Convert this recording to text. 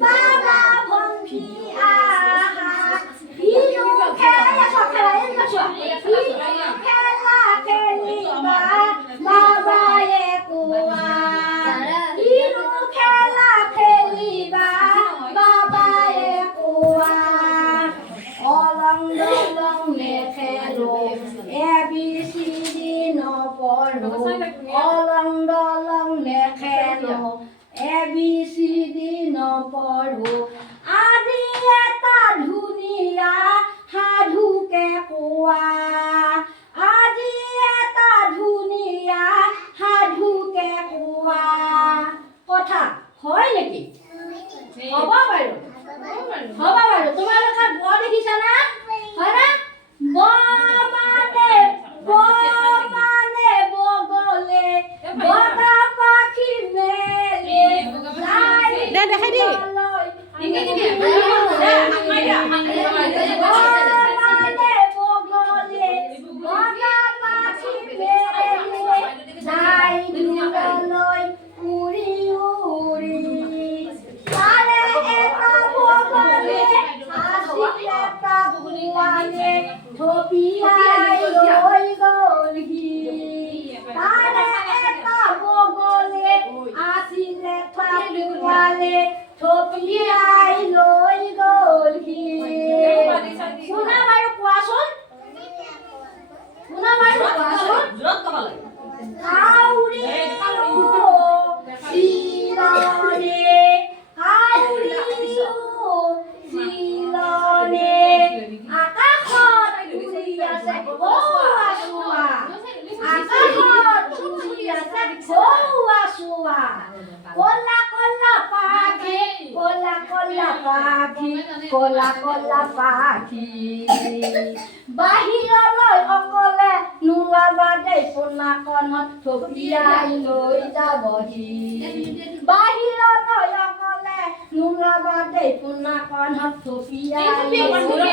বাবা ভন্টি আহা বিহু খেলা সব খেলা এদিকে আসো বিহু খেলা খেলিবা বাবায়ে কোৱা বিহু খেলা খেলিবা বাবায়ে কোৱা অলং দলং নেখেলো ABCD নপঢ়ো অলং দলং নেখেলো ABCD নপঢ়ো আজি এটা ধুনীয়া সাধুকে কোৱা আজি এটা ধুনীয়া সাধুকে কোৱা কথা হয় নেকি হ'ব বাৰু হ'ব বাৰু তোমালোকে ব দেখিছা না হয় না ব মানে বগলে বগা পাখি মেলে দে দেখাই দি থপিয়াই লৈ গ'লহি তাৰে এটা বগলে আছিলে পাপুৱালে থপিয়াই লৈ গ'লহি শুনা বাৰু কোৱাচোন শুনা বাৰু কোৱাচোন কাউৰী চিলনে কাউৰী চিলনে আকাশত উৰি আছে হৌৱা চোৱা আকাশত উৰি আছে হৌৱা চোৱা কলা কলা পাখি কলা কলা পাখি কলা কলা পাখি বাহিৰলৈ অকলে নোলাবা দেই পোনাকণত থপিয়াই লৈ যাবহি বাহিৰলৈ অকলে নোলাবা দেই পোনাকণত থপিয়াই লৈ